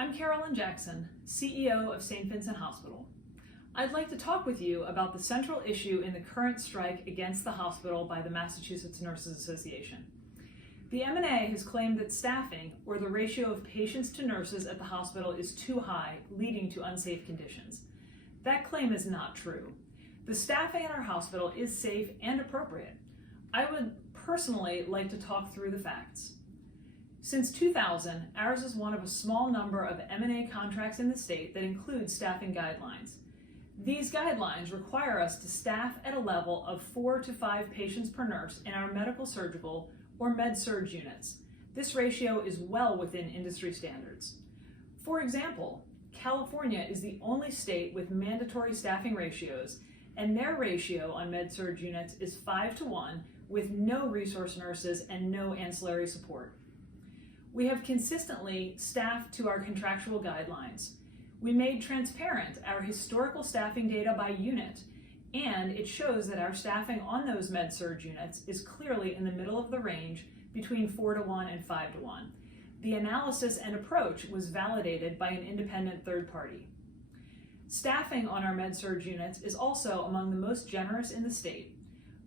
I'm Carolyn Jackson, CEO of St. Vincent Hospital. I'd like to talk with you about the central issue in the current strike against the hospital by the Massachusetts Nurses Association. The M&A has claimed that staffing, or the ratio of patients to nurses at the hospital, is too high, leading to unsafe conditions. That claim is not true. The staffing at our hospital is safe and appropriate. I would personally like to talk through the facts. Since 2000, ours is one of a small number of M&A contracts in the state that include staffing guidelines. These guidelines require us to staff at a level of 4 to 5 patients per nurse in our medical surgical or med-surg units. This ratio is well within industry standards. For example, California is the only state with mandatory staffing ratios, and their ratio on med-surg units is 5-to-1 with no resource nurses and no ancillary support. We have consistently staffed to our contractual guidelines. We made transparent our historical staffing data by unit, and it shows that our staffing on those med-surg units is clearly in the middle of the range between 4-to-1 and 5-to-1. The analysis and approach was validated by an independent third party. Staffing on our med-surg units is also among the most generous in the state.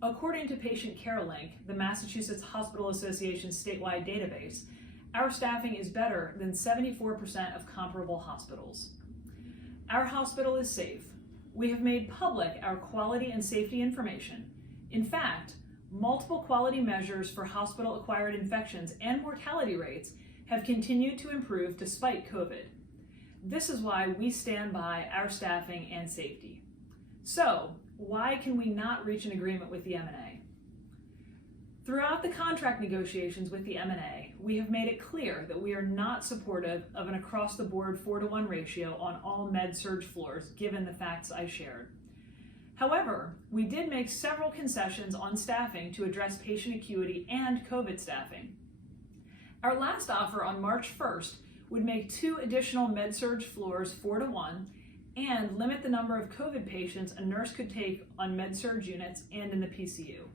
According to Patient Carolyn, the Massachusetts Hospital Association's statewide database, our staffing is better than 74% of comparable hospitals. Our hospital is safe. We have made public our quality and safety information. In fact, multiple quality measures for hospital-acquired infections and mortality rates have continued to improve despite COVID. This is why we stand by our staffing and safety. So, why can we not reach an agreement with the M&A? Throughout the contract negotiations with the M&A, we have made it clear that we are not supportive of an across-the-board 4-to-1 ratio on all med-surg floors, given the facts I shared. However, we did make several concessions on staffing to address patient acuity and COVID staffing. Our last offer on March 1st would make 2 additional med-surg floors 4-to-1 and limit the number of COVID patients a nurse could take on med-surg units and in the PCU.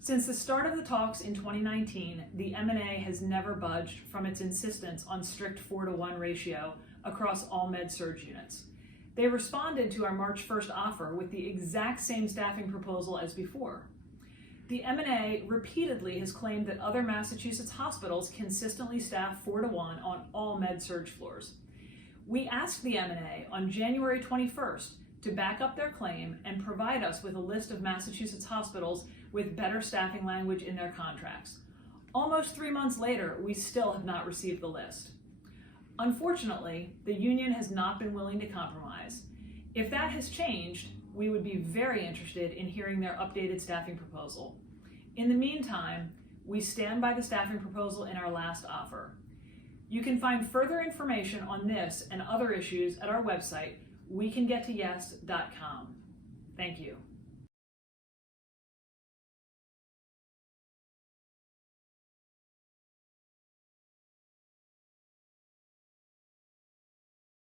Since the start of the talks in 2019, the M&A has never budged from its insistence on strict 4-to-1 ratio across all med-surg units. They responded to our March 1st offer with the exact same staffing proposal as before. The M&A repeatedly has claimed that other Massachusetts hospitals consistently staff 4-to-1 on all med-surg floors. We asked the M&A on January 21st to back up their claim and provide us with a list of Massachusetts hospitals with better staffing language in their contracts. Almost 3 months later, we still have not received the list. Unfortunately, the union has not been willing to compromise. If that has changed, we would be very interested in hearing their updated staffing proposal. In the meantime, we stand by the staffing proposal in our last offer. You can find further information on this and other issues at our website, wecangettoyes.com. Thank you.